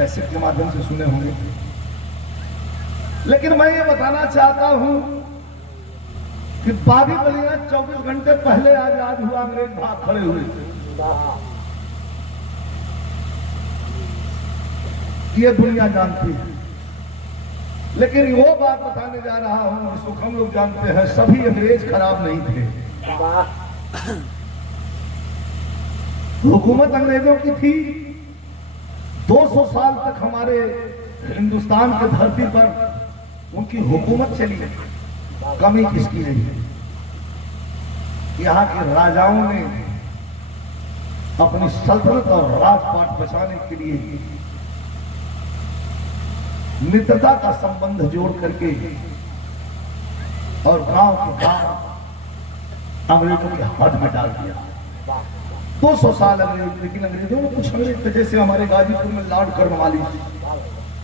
Cassette के माध्यम से सुने होंगे, लेकिन मैं ये बताना चाहता हूं कि बागी बलिया 24 घंटे पहले आजाद हुआ, अंग्रेज भाग खड़े हुए थे। ये दुनिया जानती है, लेकिन वो बात बताने जा रहा हूं जिसको हम लोग जानते हैं, सभी अंग्रेज खराब नहीं थे। हुकूमत अंग्रेजों की थी, 200 साल तक हमारे हिंदुस्तान की धरती पर उनकी हुकूमत चली, कमी किसकी नहीं है। यहाँ के राजाओं ने अपनी सल्तनत और राजपाट बचाने के लिए मित्रता का संबंध जोड़ करके और गांव के गांव अंग्रेजों के हाथ में डाल दिया। 200 साल अंग्रेज, लेकिन अंग्रेजों ने कुछ अंग्रेज थे, जैसे हमारे गाजीपुर में लॉर्ड कर्नवालिस,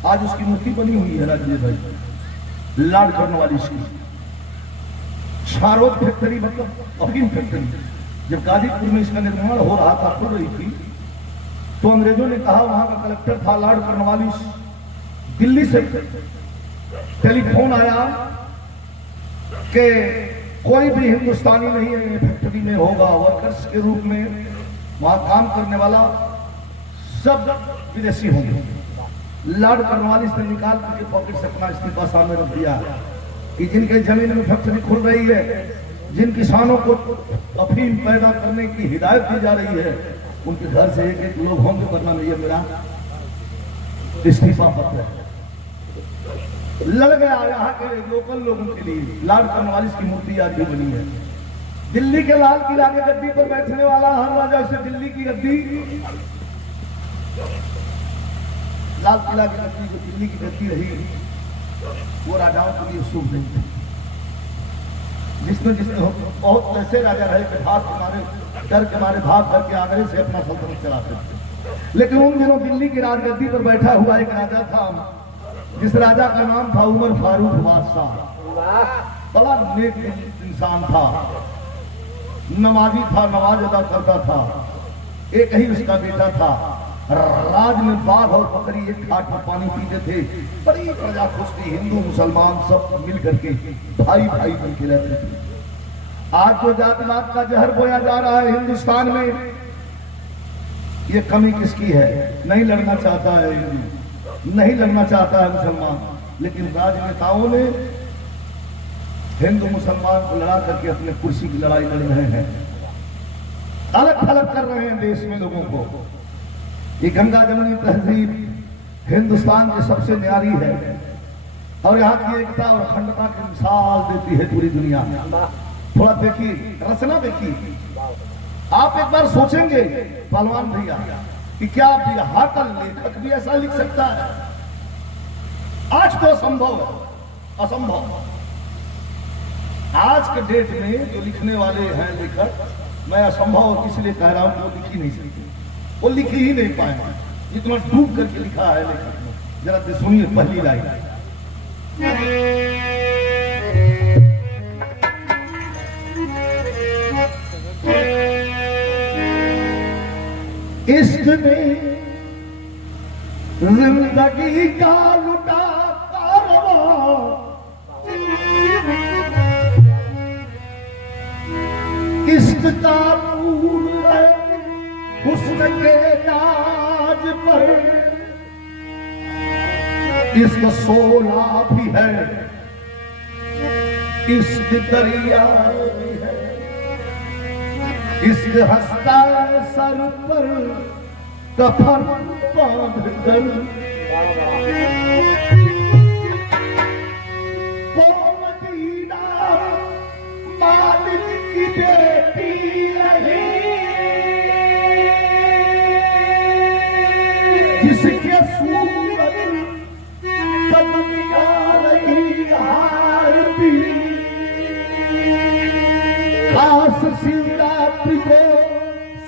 आज उसकी मूर्ति बनी हुई है राजेश भाई, लॉर्ड कर्नवालिस की। शारोद फैक्ट्री मतलब अफीम फैक्ट्री, जब गाजीपुर में इसका निर्माण हो रहा था, खुल रही थी, तो अंग्रेजों ने कहा, वहां का कलेक्टर था लॉर्ड कर्नवालिस, दिल्ली से टेलीफोन आया कि कोई भी हिंदुस्तानी नहीं है फैक्ट्री में होगा, वर्कर्स के रूप में वहां काम करने वाला सब विदेशी होंगे। लॉर्ड कर्नवालिस ने निकाल करके पॉकेट से अपना इस्तीफा सामने रख दिया कि जिनके जमीन में फैक्ट्री खुल रही है, जिन किसानों को अफीम पैदा करने की हिदायत दी जा रही है, उनके घर से एक एक लोग होंगे, वरना नहीं है मेरा इस्तीफा पत्र है। लड़ गया यहाँ के लोकल लोगों के लिए। लॉर्ड कर्नवालिस की मूर्ति आज भी बनी है दिल्ली के लाल किला के गद्दी पर बैठने वाला हर राजा से दिल्ली की गद्दी, लाल किला की गद्दी जो दिल्ली की गद्दी रही, वो राजाओं के लिए शुभ नहीं थी। जिसने बहुत ऐसे राजा रहे कि भाग के मारे, डर के मारे भाग करके आगरे से अपना सल्तनत चलाते थे। लेकिन उन दिनों दिल्ली की राजगद्दी पर बैठा हुआ एक राजा था, जिस राजा का नाम था उमर फारूक बादशाह। बड़ा नेक इंसान था, नमाजी था, नमाज अदा करता था। एक ही उसका बेटा था। राज में बाघ और बकरी एक घाट में पानी पीते थे। बड़ी प्रजा खुश थी, हिंदू मुसलमान सब मिल करके भाई भाई बन के रहते थे। आज जो जातिवाद का जहर बोया जा रहा है हिंदुस्तान में, ये कमी किसकी है? नहीं लड़ना चाहता है हिंदू, नहीं लड़ना चाहता है मुसलमान, लेकिन राजनेताओं ने हिंदू मुसलमान को लड़ा करके अपने कुर्सी की लड़ाई लड़ रहे हैं, अलग थलग कर रहे हैं देश में लोगों को। ये गंगा जमुनी तहजीब हिंदुस्तान की सबसे न्यारी है और यहाँ की एकता और अखंडता की मिसाल देती है पूरी दुनिया में। थोड़ा देखिए, रचना देखिए, आप एक बार सोचेंगे पहलवान भैया कि क्या बिहार का लेखक भी ऐसा लिख सकता है? आज तो असंभव है, असंभव। आज के डेट में जो लिखने वाले हैं लेखक, मैं असंभव इसलिए कह रहा हूं, वो लिख ही नहीं सकते, वो लिख ही नहीं पाए। इतना डूब करके लिखा है लेखक ने। जरा सुनिए पहली लाइन। इश्क में जिंदगी का लुटा कारवां, इश्क का फूल है हुस्न के नाज पर, इश्क सोला भी है, इश्क दरिया भी है, इश्क हंसता है सर पर कफन बांध कर। वो मदीना मालिक की बेटी रही, जिसके सूरत कदमिया रही हार भी, खास शिवरात्रि को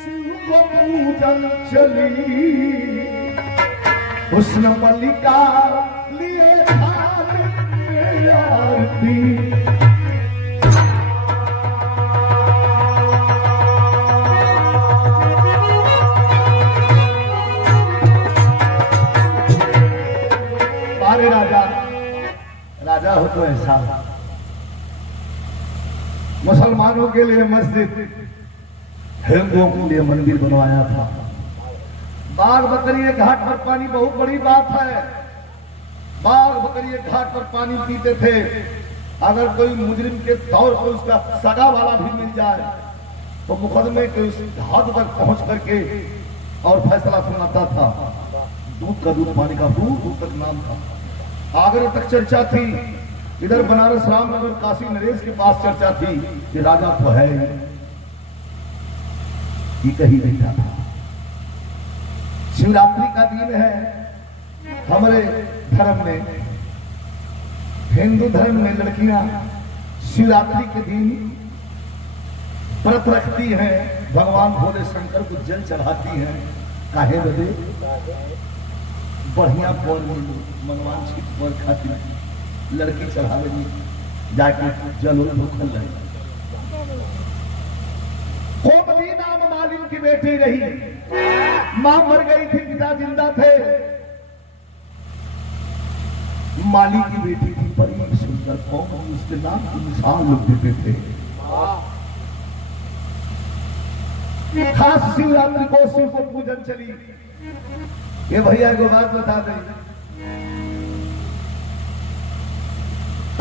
शिव को पूजन चली, हुस्न मल्लिका लिए आरती। राजा हो तो ऐसा, मुसलमानों के लिए मस्जिद, हिंदुओं के लिए मंदिर बनवाया था। बाघ बकरिए घाट पर पानी बहुत बड़ी बात है। बाघ बकरिए घाट पर पानी पीते थे। अगर कोई मुजरिम के तौर पर उसका सगा वाला भी मिल जाए तो मुकदमे के उस हद तक पहुंच करके और फैसला सुनाता था। दूध का दूध, पानी का दूध, दूध तक नाम था। आगरे तक चर्चा थी। इधर बनारस, रामनगर, काशी नरेश के पास चर्चा थी कि राजा तो है, ये कहीं बैठा था। शिवरात्रि का दिन है हमारे धर्म में, हिंदू धर्म में लड़कियां शिवरात्रि के दिन व्रत रखती हैं, भगवान भोले शंकर को जल चढ़ाती हैं। काहे बदे? बढ़िया बर मनवांछित बर खाती लड़की चढ़ा लेगी, जाके जल भूखल रही। कोमली नाम मालिन की बेटी रही, मां मर गई थी, पिता जिंदा थे। माली की बेटी थी, बड़ी सुंदर, कौन उसके नाम की मिसाल लोग देते थे। खास शिवरात्रि को शिव को पूजन चली। ये भैया को बात बता दें,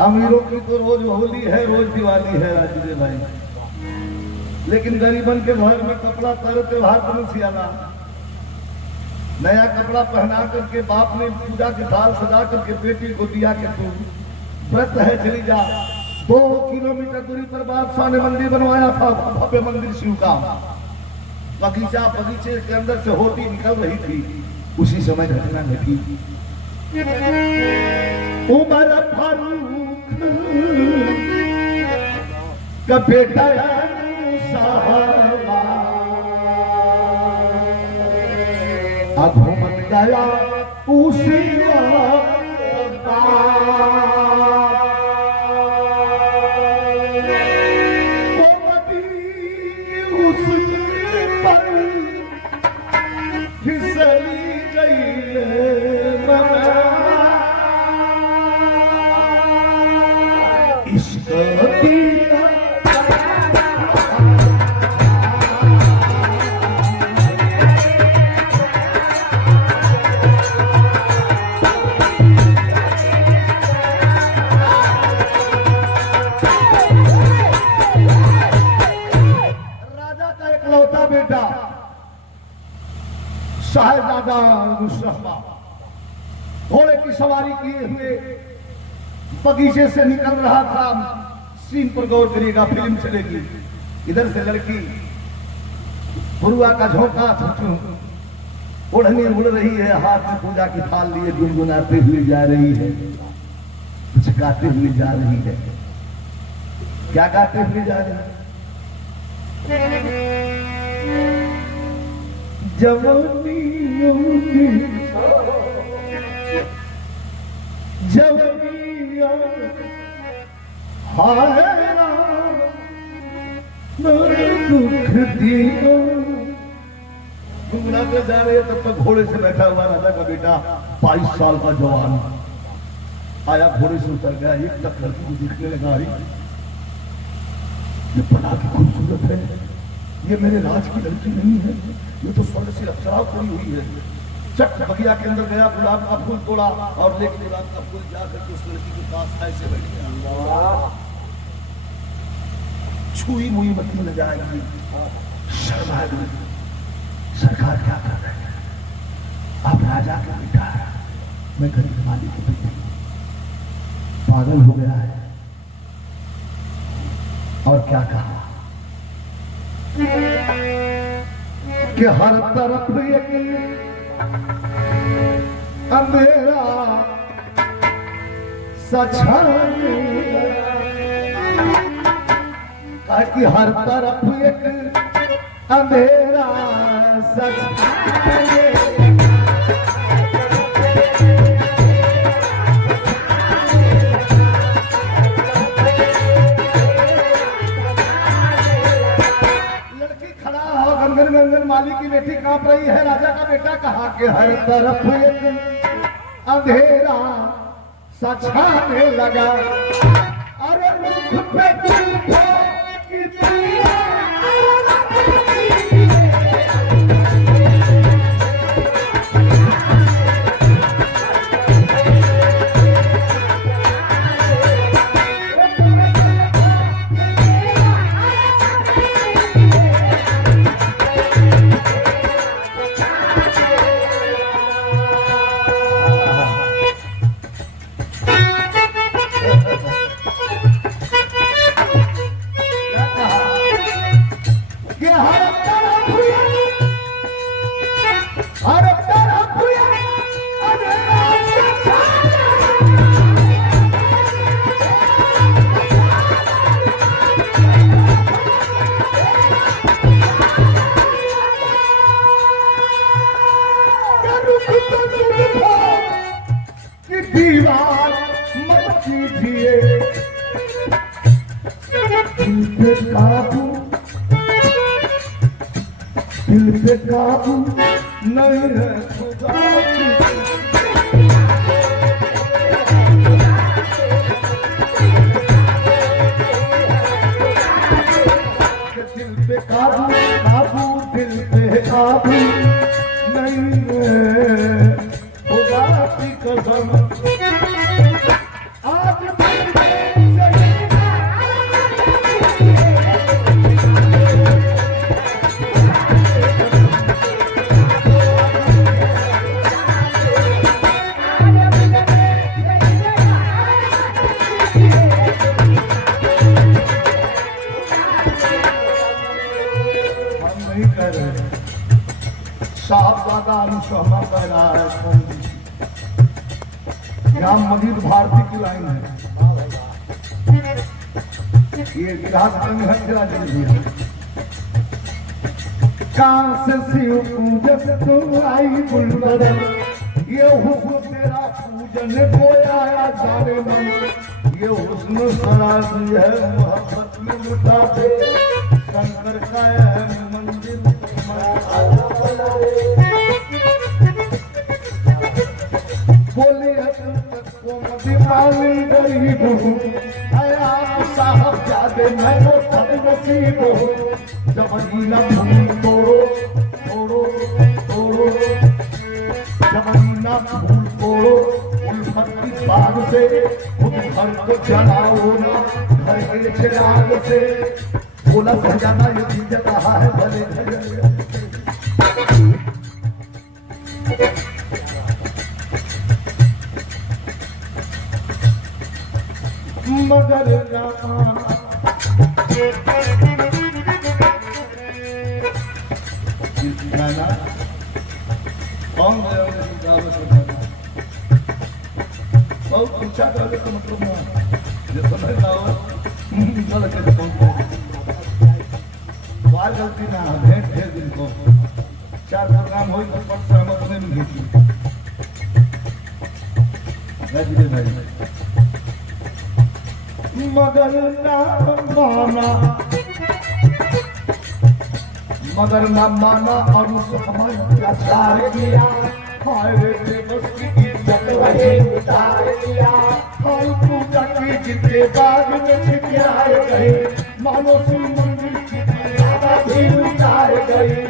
अमीरों की तो रोज होली है, रोज दिवाली है राजू भाई, लेकिन गरीबन के घर में कपड़ा तर त्योहार पर सियाला नया कपड़ा पहना करके बाप ने पूजा की थाल सजा करके बेटी को दिया कि तू व्रत है चली जा। 2 किलोमीटर दूरी पर बादशाह ने मंदिर बनवाया था, भव्य मंदिर शिव का। बगीचा, बगीचे के अंदर से होती निकल रही थी। उसी समय घटना घटी। उमर फारूक का बेटा साहबा घूमत गया उसी साहिबजादा मुस्तफा घोड़े की सवारी किए हुए बगीचे से निकल रहा था। सीन पर गौर करिएगा, फिल्म चलेगी। इधर से लड़की पुरुआ का झोंका ओढ़नी उड़ रही है, हाथ में पूजा की थाल लिए गुनगुनाते हुए जा रही है, कुछ गाते हुए जा रही है। क्या गाते हुए जा रही है? जवानी जवानिया हाय दुख दिया। गुनगुनाते जा रहे तब तक घोड़े से बैठा हुआ राजा का बेटा 22 साल का जवान आया, घोड़े से उतर गया। एक तक लड़की को दिखने लगा, ये बड़ा की खूबसूरत है, ये मेरे राज की लड़की नहीं है, ये तो स्वर्ग से अप्सरा खड़ी हुई है। चक बगिया के अंदर गया, गुलाब का फूल तोड़ा और लेके गुलाब का फूल जाकर के उस लड़की के पास ऐसे बैठ गया। छुई मुई मत न जाएगी, शर्मा गई। सरकार क्या कर रहे हैं? आप राजा का बेटा है, मैं गरीब मालिक की बेटी, पागल हो गया है। और क्या कहा कि हर तरफ एक अंधेरा सछाने कहा कि हर तरफ एक अंधेरा सछाने गंगन माली की बेटी कांप रही है। राजा का बेटा कहा कि हर तरफ एक अंधेरा सछाने लगा। अरे मुख पे जुल्फों की तीर दीवार मत कीजिए, दिल पे काबू नहीं है खुदा दिल पे काबू दिल पे काबू नहीं है खुदा की कसम। साहबजादा अनुशर्मा कह रहा है, यहाँ मजीद भारती की लाइन है, ये इतिहास कहाँ से शिव पूजन तुम आई बुलबुल, ये हुस्न तेरा पूजन को आया जाने मन, ये हुस्न सराजी है मोहब्बत में लुटा दे, शंकर का है मंदिर बोले दिवाली गरीब हूँ, साहब जादे मैं वो तब नसीब हूँ, जब नीला फूल तोड़ो तोड़ो तोड़ो, जब नीला फूल तोड़ो उल्फत की बाग से, खुद घर को जलाओ ना घर के चिराग से, बोला सजाना ये चीज कहा है भले मगर गाना कौन बहुत अच्छा गाने का मतलब ना जो समय गाओ बार गलती ना भेंट भेज दिन को 4 प्रोग्राम हो तो पर सहमत नहीं भेजी भाई मगर ना माना और उस हमारे अचार किया, हाय बस की इज्जत वही उतार दिया, हाय पूजा की जितने बाग में छिपाए गए, मानो सी मंदिर की ज्यादा भी उतार गए।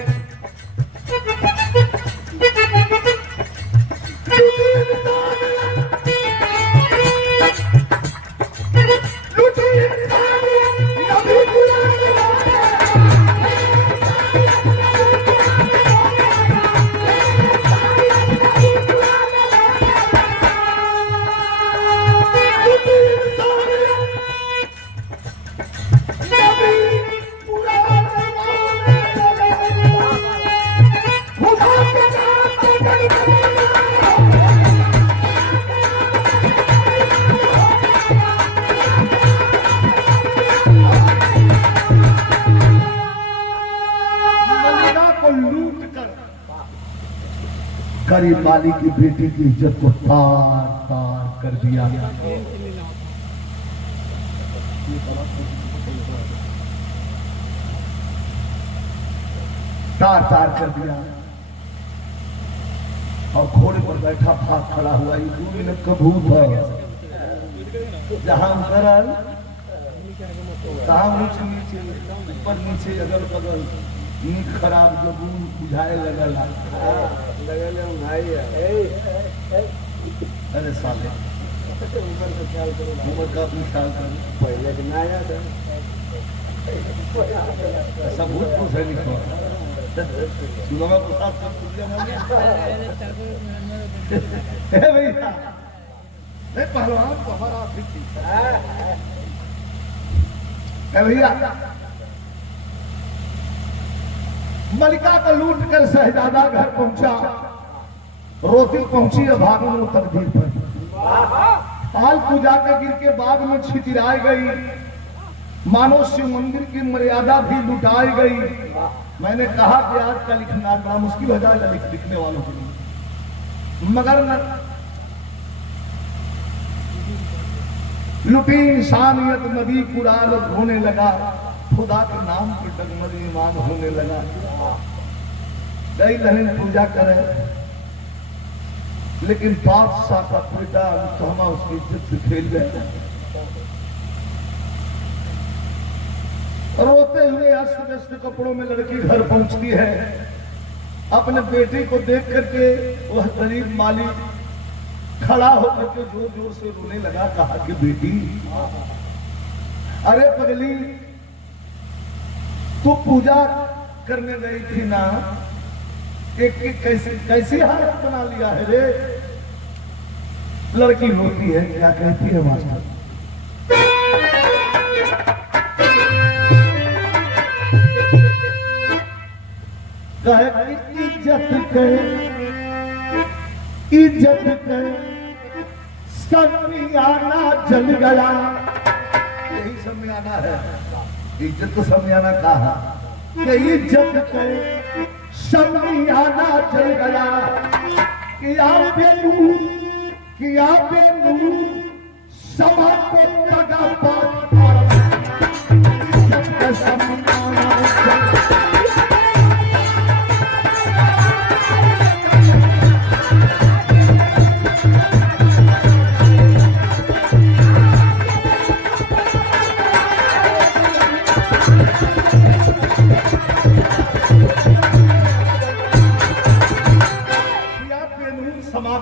गरीब माली की बेटी की इज्जत को तार तार कर दिया, तार तार कर दिया, और घोड़े पर बैठा भाग खड़ा हुआ, ये दूरी में कबूत है जहाँ उतरल तहाँ ऊंच नीचे ऊपर नीचे अगल बगल नीक खराब जो गुण बुझाए लगल। अरे साले उम्र का अपनी ख्याल करो। पहले दिन आया था ऐसा बहुत कुछ है लिखो सुनोगा प्रसाद का भैया नहीं पहलवान तो हमारा भैया मलिका को लूट कर शहजादा घर पहुंचा। रोती पहुंची अभागन तकदीर पर। हाल पूजा के गिर के बाग में छितिराई गई। मानो शिव मंदिर की मर्यादा भी लुटाई गई। मैंने कहा कि आज का लिखना बड़ा मुश्किल हो जाएगा लिखने वालों के लिए, मगर न लुटी इंसानियत नदी कुरान होने लगा। खुदा के नाम पर डगमग ईमान होने लगा। कई लहन पूजा करे लेकिन बादशाह का बेटा सहमा उसकी इज्जत से खेल गया। रोते हुए अस्त व्यस्त कपड़ों में लड़की घर पहुंचती है। अपने बेटे को देख करके वह गरीब मालिक खड़ा होकर के जोर जोर से रोने लगा। कहा कि बेटी अरे पगली तू पूजा करने गई थी ना, एक कैसी हालत बना लिया है रे। लड़की रोती है, क्या कहती है मास्टर? इज्जत के समियाना जल गया। यही समियाना है, इज्जत तो समियाना कहा कि इज्जत के समियाना जल गया। किया बेनूर सभा को लगा बात इज्जत का समियाना जल गया।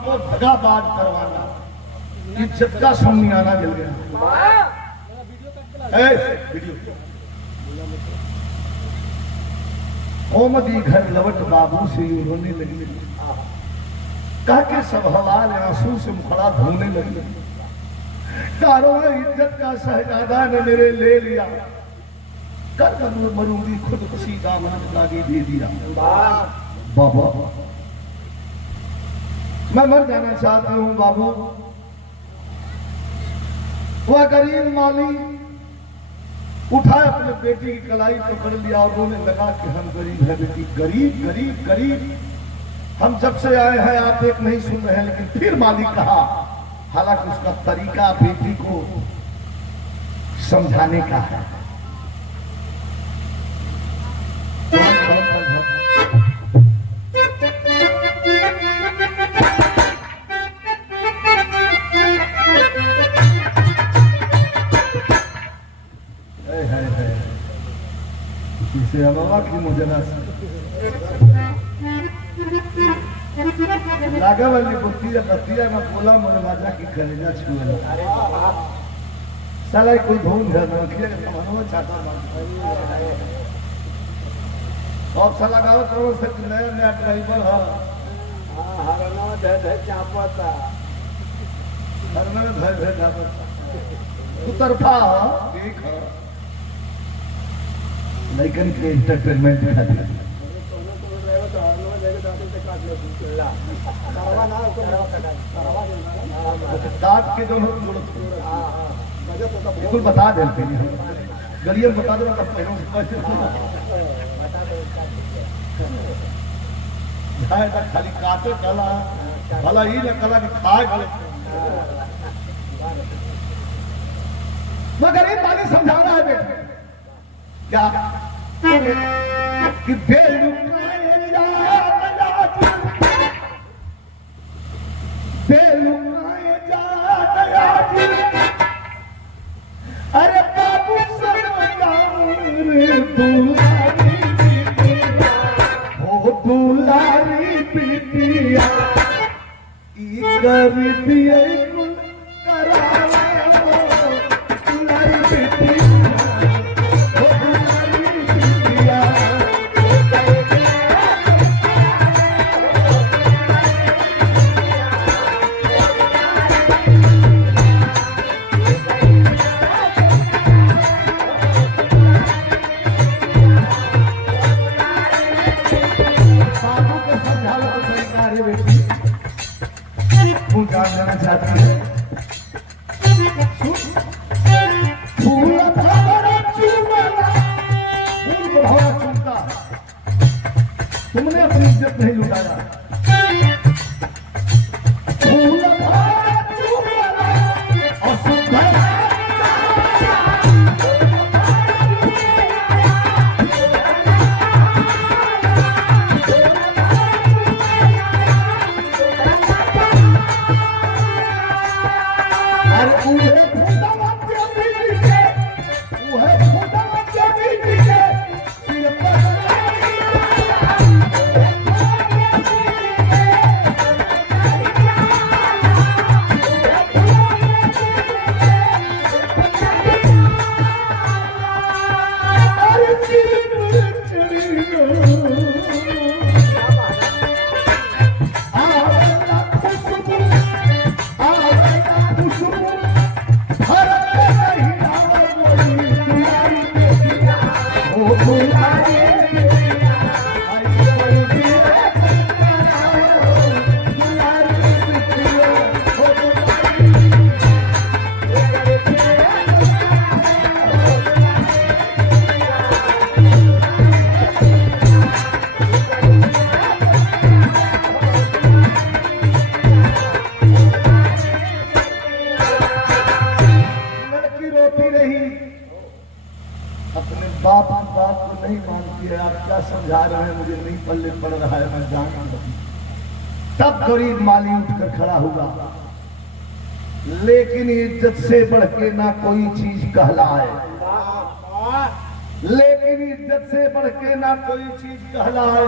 को भगाबाज करवाना, इज्जत का समियाना जल गया। ओमदी घर लवट बाबू से रोने लगी। कह के सब हवाल आंसू से मुखड़ा धोने लगी। कारों इज्जत का शहजादा ने मेरे ले लिया। कर मरूंगी खुदकुशी का मन लागे दे दिया। बाबा मैं मर जाना चाहता हूं बाबू। वह गरीब माली उठा अपने बेटी की कलाई पकड़ लिया और रोने लगा कि हम गरीब है बेटी, गरीब गरीब गरीब। हम जब से आए हैं आप एक नहीं सुन रहे हैं। लेकिन फिर मालिक कहा, हालांकि उसका तरीका बेटी को समझाने का है। की मुजरा लागा वाली बुतिया बतिया ना बोला मोर राजा की कलेजा छुएला। साला कोई धूम घर में रखिए का सामानवा चाहता अब साला गाँव करो से नया नया ड्राइवर है। हरना धे चापता हरना धे चापता तू तरफा ठीक है लेकिन के एंटरटेनमेंट खातिर काट के दोनों बिल्कुल बता देते हैं। गलियर बता दो तब खाली काटे कला भला ही न कला कि खाए गलत। मैं गरीब वाली समझा रहा है बेटे क्या कि बेलुकाए कभी पिए करावे दुलारी बिटिया ओ दुलारी बिटिया जान लेना चाहती है फूल भंवरा चूमला फूल भंवरा चूमता तुमने अपनी इज्जत नहीं लुटाया फूल भंवरा चूमला और सुंदर अपने बाप की बात को नहीं मानती है। आप क्या समझा रहे हैं मुझे नहीं पल्ले पड़ रहा है, मैं जानता हूं। तब गरीब माली उठकर खड़ा हुआ, लेकिन इज्जत से बढ़ के ना कोई चीज कहलाए, लेकिन इज्जत से बढ़ के ना कोई चीज कहलाए।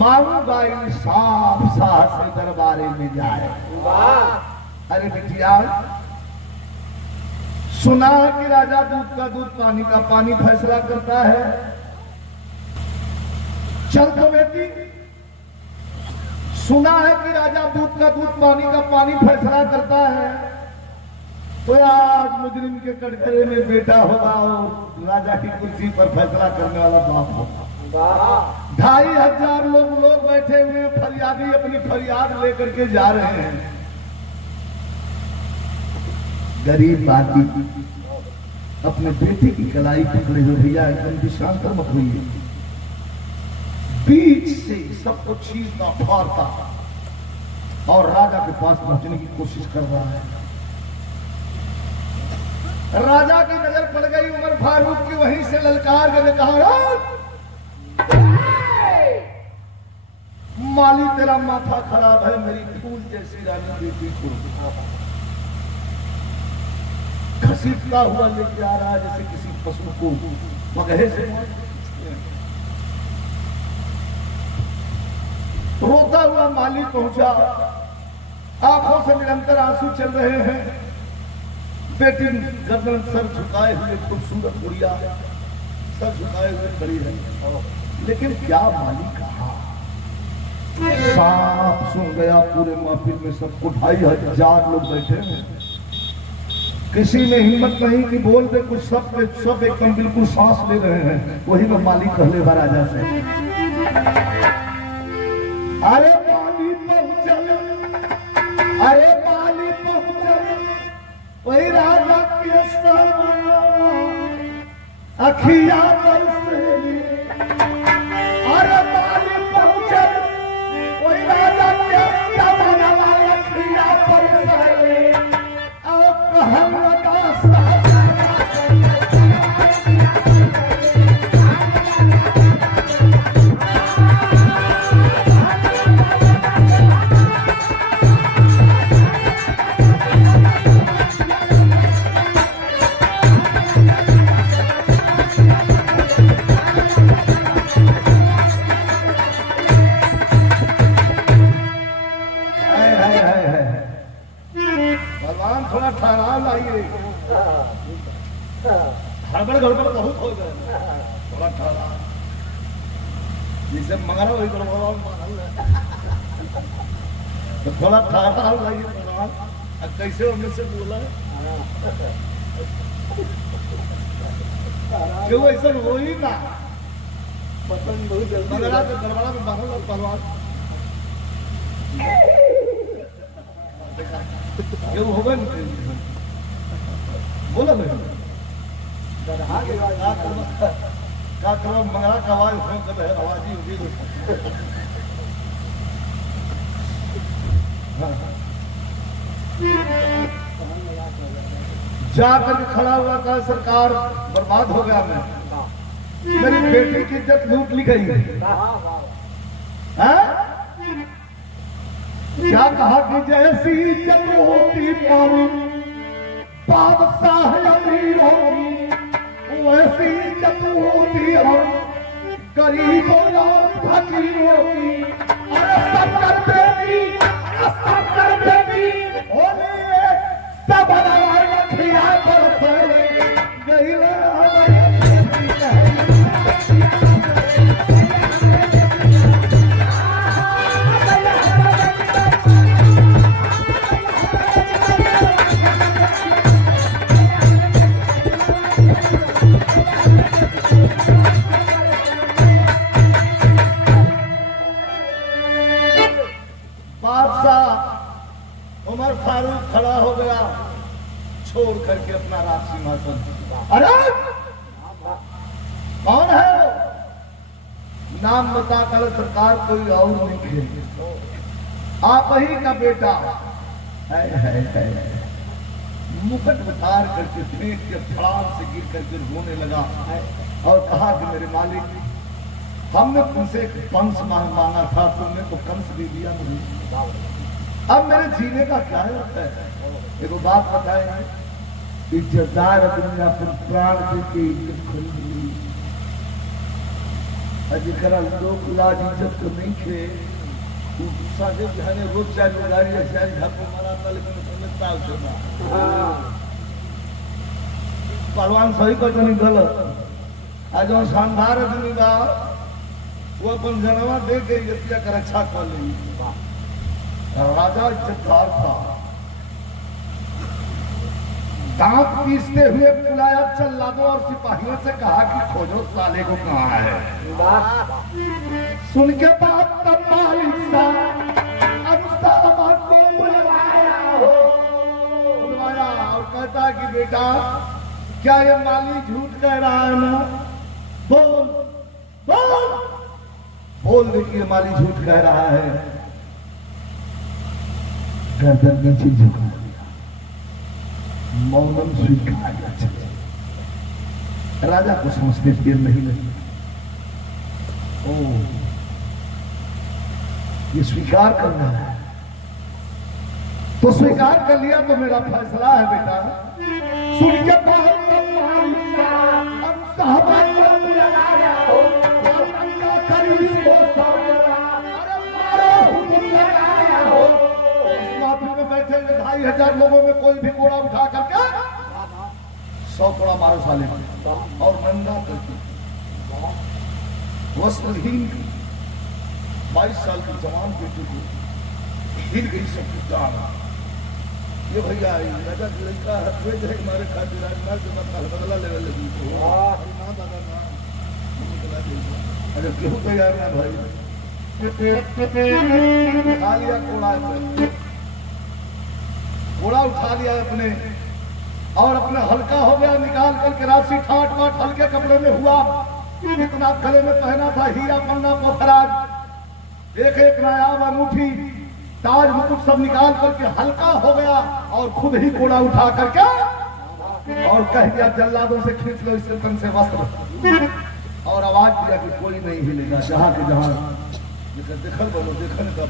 मांगूंगा इंसाफ शाह से दरबारे में जाए। अरे बिटिया, सुना है कि राजा दूध का दूध पानी का पानी फैसला करता है। चल तो बेटी, सुना है कि राजा दूध का दूध पानी का पानी फैसला करता है। तो आज मुजरिम के कटघरे में बेटा होगा और राजा की कुर्सी पर फैसला करने वाला बाप होगा। 2500 लोग बैठे हुए हैं, फरियादी अपनी फरियाद लेकर के जा रहे हैं। गरीब बाकी अपने बेटे की कलाई पकड़े हुए, भैया एकदम विश्राम कर मत होइए। बीच से सबको चीरता फाड़ता और राजा के पास पहुंचने की कोशिश कर रहा है। राजा की नजर पड़ गई उमर फारूक की, वहीं से ललकार कर कहा, माली तेरा माथा खराब है, मेरी फूल जैसी रानी बेटी को घसीटता हुआ लेके आ रहा है जैसे किसी पशु को मगहे से। रोता हुआ माली पहुंचा, आंखों से निरंतर आंसू चल रहे हैं। बेटी गर्दन सर झुकाए हुए, खूबसूरत गुड़िया सर झुकाए हुए खड़ी है। लेकिन क्या माली कहा, साफ सुन गया पूरे महफिल में सबको। 2500 लोग बैठे हैं, किसी ने हिम्मत नहीं कि बोल दे कुछ। सब एकदम बिल्कुल सांस ले रहे हैं। वही में मालिक कहले बा राजा से, अरे पानी पहुंचल, अरे पानी पहुंचल, वही राजा के अखिया बरसेली। अरे पानी पहुंचल, वही राजा के अखिया बरसेली। हम थोड़ा ठहराव लाइए, हड़बड़ गड़बड़ बहुत हो गए, थोड़ा ठहराव, जिसे मंगरा वही गड़बड़ा तो थोड़ा ठहराव लाइए भगवान। अब कैसे हमने से बोला क्यों ऐसा हो ही ना, पसंद बहुत जल्दी मंगरा के गड़बड़ा में बांधल और पहलवान क्यों होगा नहीं बोला नहीं गधा के बाद का करो मंगरा का आवाज फोन कर रहे आवाज ही होगी। जाकर खड़ा हुआ था सरकार बर्बाद हो गया मैं, मेरी बेटी की इज्जत लूट ली गई। हाँ? क्या कहा कि जैसी इज्जत होती पावी बादशाह अमीर होगी, वैसी इज्जत होती हम गरीबों या फकीरों की। अरे शक्कर बेटी, अरे शक्कर बेटी होली सब रखिया पर गई उमर फारूक खड़ा हो गया छोड़ करके अपना राज सिंहासन। अरे कौन है वो? नाम बताकर सरकार कोई और नहीं खेले, आप ही का बेटा है। मुकुट उतार करके फेंक के फड़ाम से गिर करके रोने लगा और कहा कि मेरे मालिक, हमने तुमसे एक कंस मांगा था, तुमने तो कंस दे दिया मुझे, अब मेरे जीने का क्या अर्थ है? एगो बात बताए, इज्जतदार आदमी अपन प्राण देके इज्जत खरीद ली, जरा लोक लाज इज्जत को नहीं खे सादे जहाने रोज चाय गाड़ी चाय झापो मारा था, लेकिन समझता होगा पहलवान सही को तो नहीं गलत। आज जो शानदार आदमी का वो अपन जनवा दे के इज्जतिया का रक्षा कर ली। राजा इज्जतदार था, दांत पीसते हुए बुलाया चल्लादों और सिपाहियों से कहा कि खोजो साले को कहाँ है। सुन के बात तब मालिक को बुलवाया और कहता कि बेटा क्या ये माली झूठ कह रहा है ना? बोल बोल बोल देखिए माली झूठ कह रहा है। गर्दन नीचे झुका दिया, मौनम स्वीकार। राजा को समझते देर नहीं लगी, ओ ये स्वीकार करना है तो स्वीकार कर लिया तो मेरा फैसला है बेटा। सुन के बाद बैठे 2,500 लोगों में कोई भी कोड़ा उठा करके 100 कोड़ा मारो साले और नंगा करके वस्त्रहीन 22 साल की जवान बेटी को हिल गई सब कुछ। ये भैया राजा की लड़का हथवे जो है हमारे खातिर राजमार्ग से बदला लेवल लगी। अरे क्यों तैयार ना भाई, उठा लिया कोड़ा उठा लिया अपने और अपने हल्का हो गया, निकाल करके राशि ठाट बाट हल्के कपड़े में हुआ। इतना गले में पहना था हीरा पन्ना पोखराज, एक एक नायाब अंगूठी ताज मुकुट सब निकाल करके हल्का हो गया और खुद ही कोड़ा उठा करके और कह दिया जल्लादों से खींच लो इसके तन से वस्त्र, और आवाज दिया कि कोई नहीं हिलेगा। जहां के जहां देखल बोलो देखने का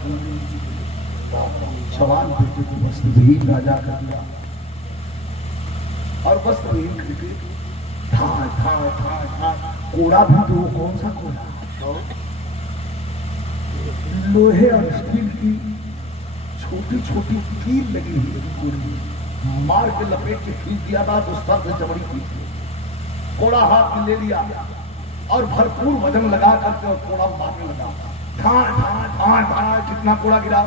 जवान बेटे को वस्त्रहीन राजा कर दिया और वस्त्रहीन करके था कोड़ा भी तो कौन सा कोड़ा, लोहे और स्टील की छोटी छोटी कील लगी हुई कोड़ी मार के लपेट के खींच दिया था तो सर से चमड़ी खींच ली, कोड़ा हाथ में ले लिया और भरपूर वजन लगा करके और कोड़ा मारने लगा। ढां ढां ढां ढां कितना कोड़ा गिरा।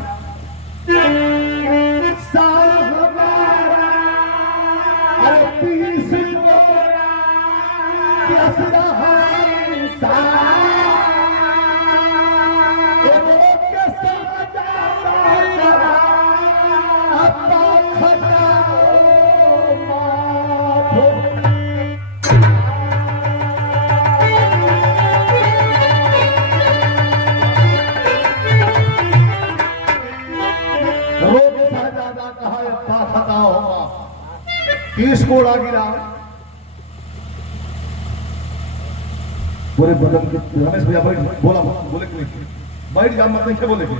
अरे पीस तीस कोड़ा गिरा। पूरे बदन के रमेश भैया बोला बोले कि नहीं बैठ जा मत, नहीं बोले कि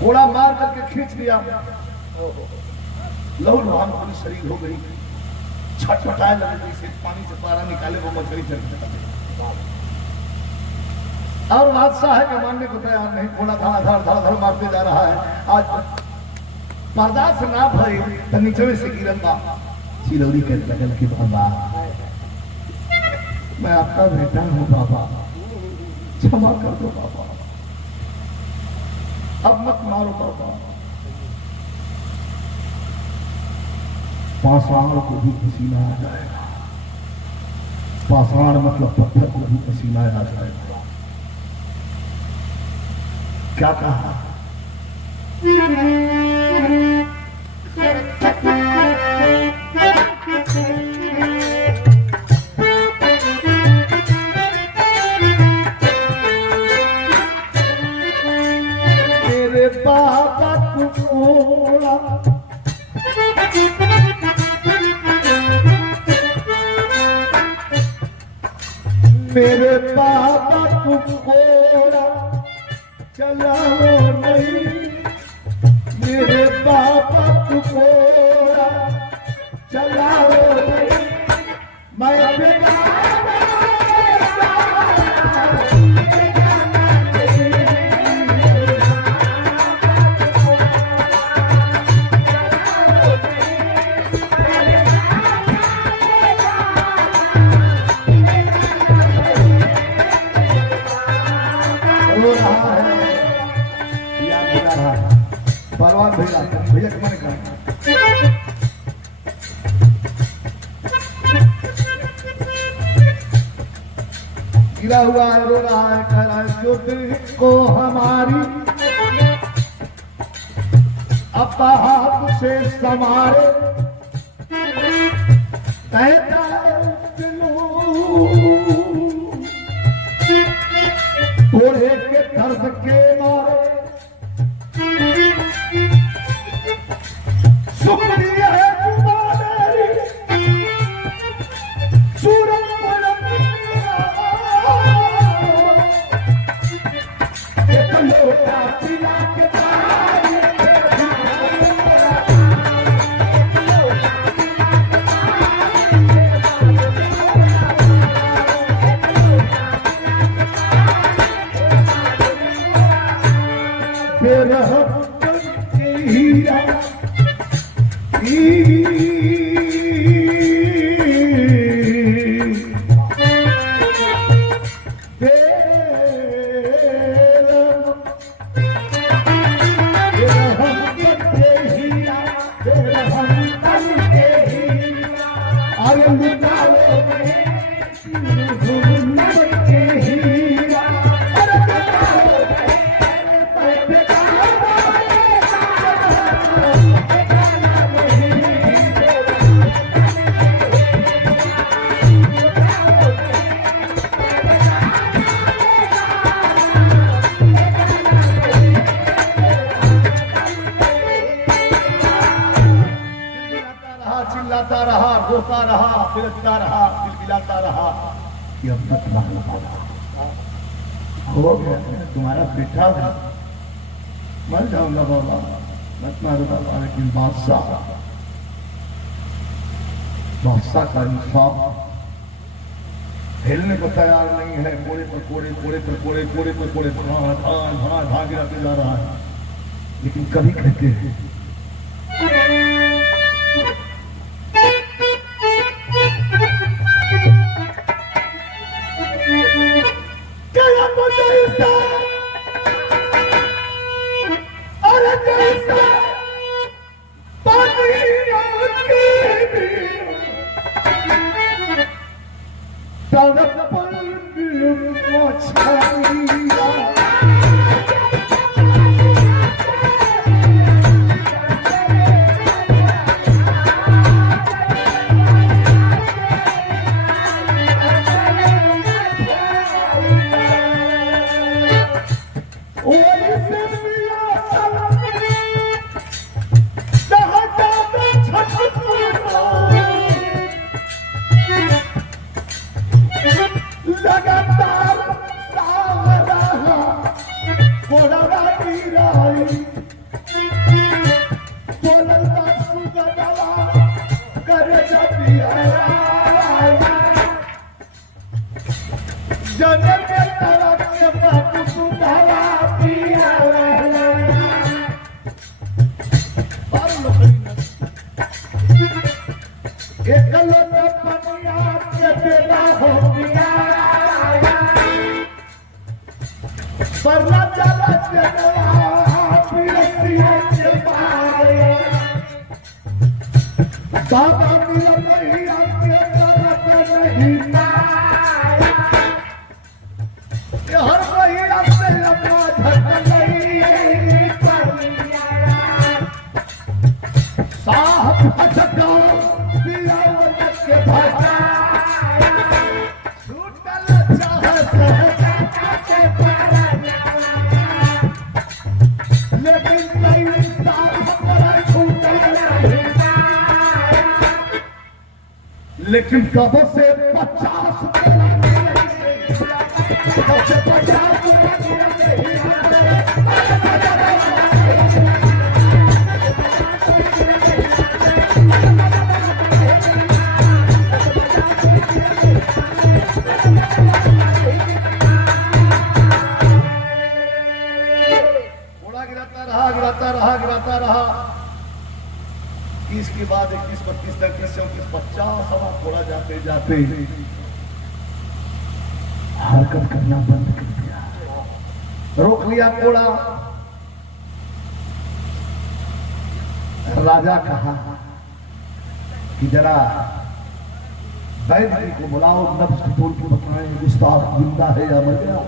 कोड़ा मार करके खींच लिया। लहू लुहान पूरी शरीर हो गई, छटपटाए लगे जैसे पानी से पारा निकाले वो मछली चलते। और बादशाह है कि मानने को तैयार नहीं, घोड़ा धड़ा धड़ धड़ धड़ मारते जा रहा है। आज बर्दाश्त ना भई तो नीचे से गिरन बा चिरौरी के लगल की बाबा मैं आपका बेटा हूँ बाबा, क्षमा कर दो बाबा, अब मत मारो बाबा। पाषाण को भी पसीना आ जाएगा, पाषाण मतलब पत्थर को भी पसीना आ जाएगा। क्या कहा? मेरे बाबा तुमोड़ा मेरे बाबा तुमोड़ा चलाओ नहीं, मेरे बाबा तुमोड़ा चलाओ नहीं, मैं बेटा परवान भैया भैया के मैंने कहा गिरा हुआ है, रो रहा है, कह रहा है जो दिल को हमारी अपा हाथ से संवारे, कहता है थोड़े के दर्द के मारे शुक्रिया है तुम्हारी सूरत एक लोटा पिला के चिल्लाता रहा, रोता रहा, फिरता रहा, गिलगिलाता रहा कि अब तक ना हो पाया। हो गया तुम्हारा बेटा है, मर जाऊंगा बाबा, मत मारो बाबा। लेकिन बादशाह का इंसाफ हिलने को तैयार नहीं है। कोड़े पर कोड़े, कोड़े पर कोड़े, कोड़े पर कोड़े, धा धा धा धा गिराते जा रहा है। लेकिन कभी कहते हैं लेकिन कबो से 50 गिराता रहा। 30 के बाद 21, 32, 33, 34, 50 हवा थोड़ा जाते जाते हरकत करना बंद कर दिया, रोक लिया घोड़ा। राजा कहा कि जरा वैद्य जी को बुलाओ, नब्ज तोल के बताएं गुस्ताख जिंदा है या मर गया।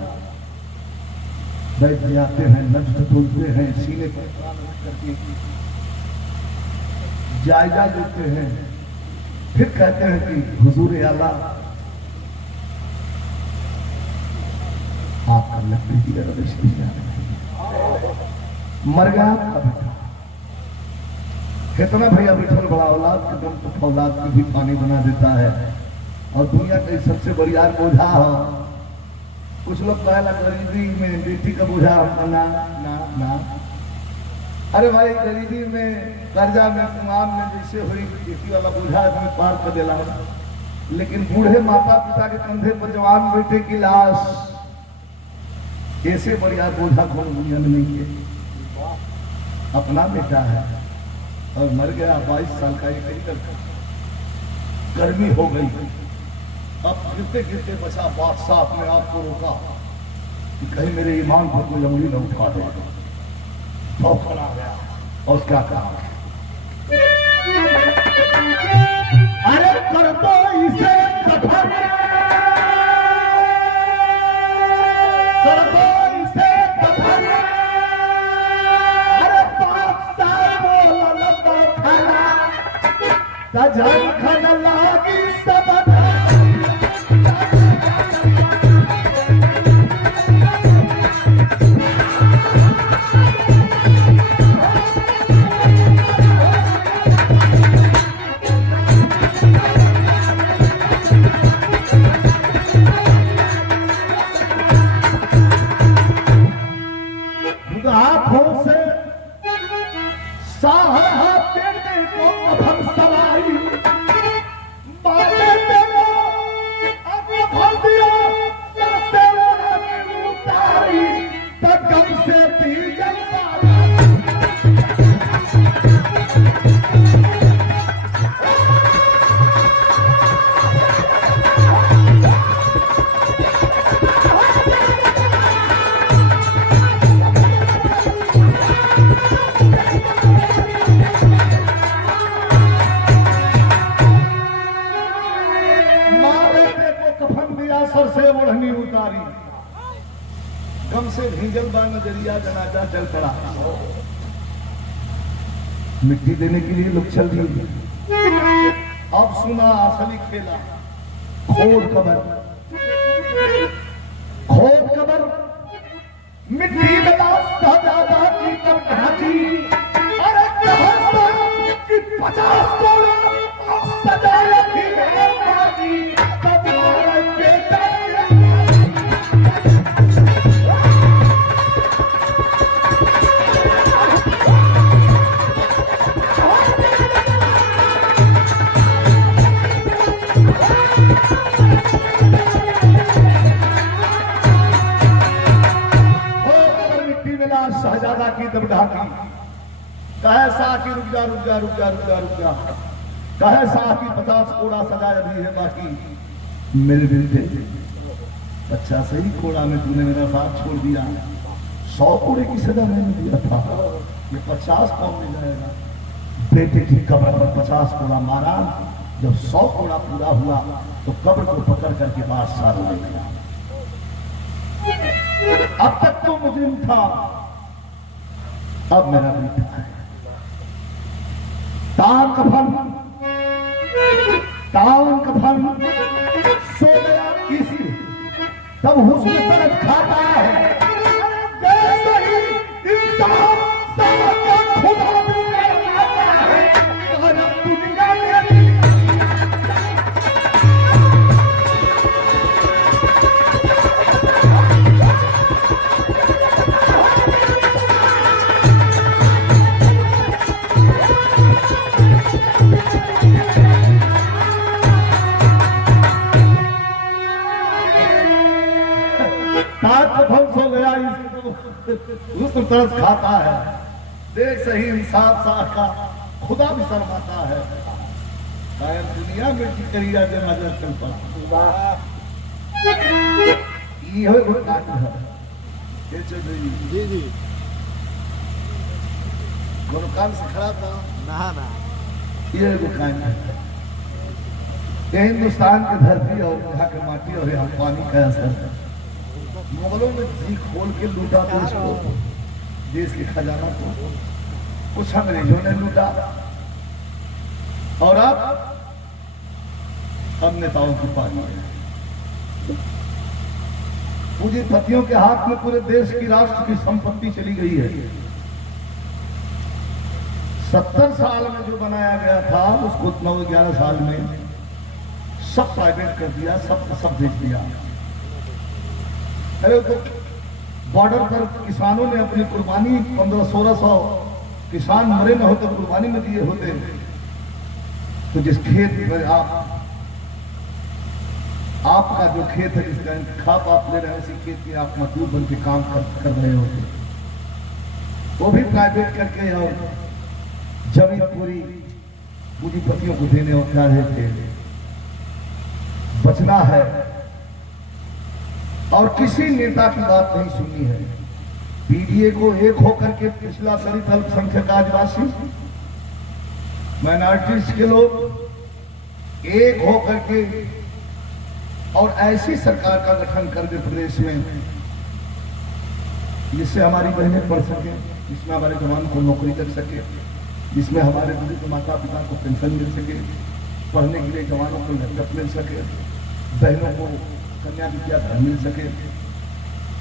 वैद्य आते हैं, नब्ज तोलते हैं, सीने पर करके जायजा देते हैं, फिर कहते हैं कि हुजूर अल्लाह आपका लकड़ी की रविश की जा रही है, मर गया आपका बेटा। कितना भैया विठल बड़ा औलाद के दम तक औलाद की भी पानी बना देता है, और दुनिया का सबसे बड़ियार बोझा है। कुछ लोग कहला गरीबी में बेटी का बोझा ना ना ना। अरे भाई गरीबी में, कर्जा में, कुमान में जैसे हुई बेटी वाला बोझा आदमी पार कर देला, लेकिन बूढ़े माता पिता के कंधे पर जवान बेटे की लाश, ऐसे बड़ियार बोझा कौन दुनिया में नहीं है। अपना बेटा है और मर गया, 22 साल का एक गर्मी हो गई। अब गिरते गिरते बचा बादशाह अपने आप को रोका कि कहीं मेरे ईमान पर कोई उंगली न उठा दे। तो खड़ा गया और क्या कहा, अरे कर दो इसे कफन, कर दो इसे कफन। अरे बादशाह बोला तो खाना तजन खन लागी सब हाथों से साहा देने को कफन सवारी, बाले देना अब कफन दिया, सर से उतारी, तब गम से पी जलता। भीगल बा नजरिया जनाजा चल पड़ा। मिट्टी देने के लिए लोग चल दिए। अब सुना असली खेला, खोद कबर, खोद कबर, मिट्टी में लाश दादा की तब ढांकी। अरे कहाँ से कि 50 तोला सजाया थी मेरे बाकी, तब मेरे बेटा शहजादा की तब ढाकी। कहे सा की रुक जा रुक जा रुक जा रुक जा रुक जा, कहे सा की 50 कोड़ा सजा अभी है बाकी। मेरे बेटे, अच्छा सही कोड़ा में तूने मेरा साथ छोड़ दिया, 100 कोड़े की सजा मैंने दिया था, ये 50 कौन ले जाएगा? बेटे की कब्र पर 50 कोड़ा मारा। जब 100 कोड़ा पूरा हुआ तो कब्र को पकड़ करके बादशाह ले गया। अब तक तो मुजरिम था, अब मेरा बेटा है। तान कफन सो गया इसी, तब हुस्न तरफ खाता है। जैसे ही इंसान का खुदा भी आता है, दुनिया में हो गया, उसको तरस खाता है। देख सही इंसाफ सा का खुदा भी शर्माता है। शायद दुनिया में की करिया जनाजा चल पड़ा। ये हो काट है ये चल रही जी जी दोनों काम से खड़ा था ना ना ये दुकान है। ये हिंदुस्तान की धरती और यहाँ के माटी और यहाँ पानी का असर है। मुगलों ने जी खोल के लूटा तो इसको, देश के खजाना को कुछ अंग्रेजों ने लूटा, और अब नेताओं की पार्टी है। पूंजीपतियों के हाथ में पूरे देश की राष्ट्र की संपत्ति चली गई है। 70 साल में जो बनाया गया था उसको 9-11 साल में सब प्राइवेट कर दिया, सब बेच दिया। अरे तो बॉर्डर पर किसानों ने अपनी कुर्बानी 1500-1600 किसान मरे न होते कुर्बानी में दिए होते, तो जिस खेत में आपका जो खेत है जिसका इंतखाब आप ले रहे हैं, उसी खेत में आप मजदूर बन के काम कर रहे होते, वो भी प्राइवेट करके और जमीन पूरी पूंजीपतियों को देने और जा रहे थे। बचना है और किसी नेता की बात नहीं सुननी है। पीडीए को एक होकर के पिछला दलित अल्पसंख्यक आदिवासी माइनॉरिटीज के लोग एक होकर के और ऐसी सरकार का गठन कर दे प्रदेश में जिससे हमारी बहनें पढ़ सके, जिसमें हमारे जवान को नौकरी कर सके, जिसमें हमारे बुजुर्ग माता पिता को पेंशन मिल सके, पढ़ने के लिए जवानों को लैपटॉप मिल सके, बहनों को कन्या विद्या धन मिल सके।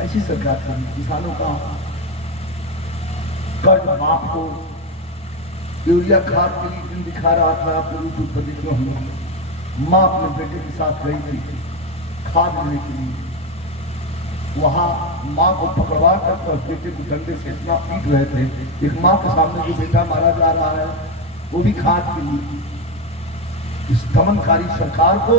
ऐसी सरकार थी। किसानों का कर्ज माफ हो, यूरिया खाद के लिए दिन दिखा रहा था आपको यूट्यूब पर देखना हुआ। माँ अपने बेटे के साथ गई थी खाद लेने के लिए। वहां माँ को पकड़वा कर और बेटे को डंडे से इतना पीट रहे थे। एक माँ के सामने जो बेटा मारा जा रहा है वो भी खाद के लिए। इस दमनकारी सरकार को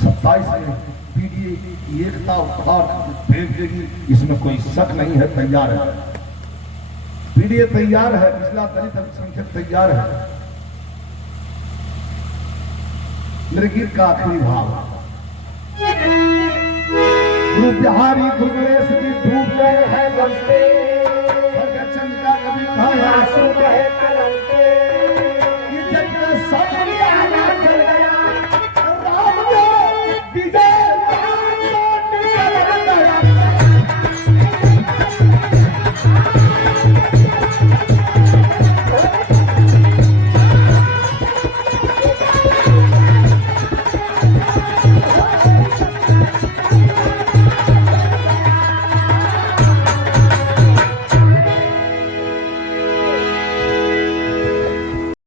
27 में पीडीए की एकता उखाड़ फेंक देगी, इसमें कोई शक नहीं है। तैयार है, पीडीए तैयार है, पिछला दलित अल्पसंख्यक तैयार है। मेरे गीत का आखिरी भाव, गुरु बिहारी गुरुवेश जी डूब गए हैं गम से,